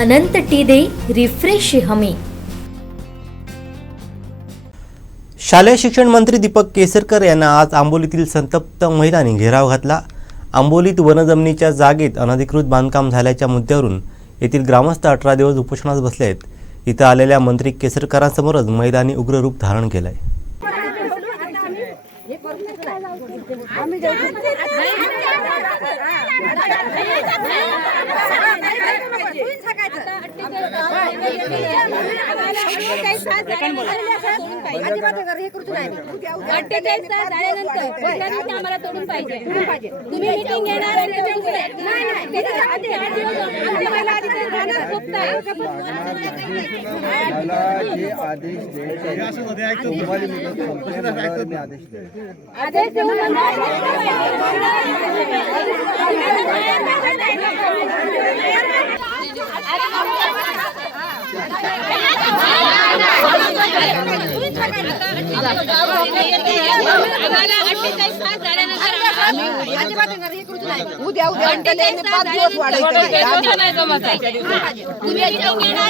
अनंत T दे refresh हमी. शालेय शिक्षण मंत्री दीपक केसरकर यांना आज आंबोलीतील संतप्त महिलांनी घेराव घातला. आंबोलीत वनजमिनीच्या जागेत अनधिकृत बांधकाम झाल्याच्या मुद्द्यावरून येथील ग्रामस्थ अठरा दिवस उपोषणास बसले आहेत. इथं आलेल्या मंत्री केसरकरांसमोरच महिलांनी उग्र रूप धारण केलं आहे अठ्ठेचाळीस तास झाल्यानंतर वडिलांनी आम्हाला तोडून पाहिजे तुम्ही मीटिंग घेणार आणि त्याच्या उद्या- नाही, नाही, त्याच्या आधी आठ दिवस आमच्या मला आधी ते राहणार सोबताय. मला जे आदेश द्यायचे तुम्हाला मुदत संपते मंगळवारी मी आदेश देईन आदेश देऊन आम्हाला अठ्ठेचाळीस तास झाल्यानंतर उद्या उद्या त्यांनी पाच दिवस वाढायचे नाही जमत आहे. तुम्ही meeting घेणार आणि त्या उद्याच्या उद्या त्याच्या आधी आठ दिवस जाऊन आमच्या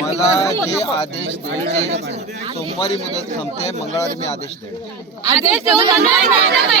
मला जे आदेश द्यायचे सोमवारी मुदत संपते मंगळवारी मी आदेश देईन आदेश देऊन नाही, नाही, नाही,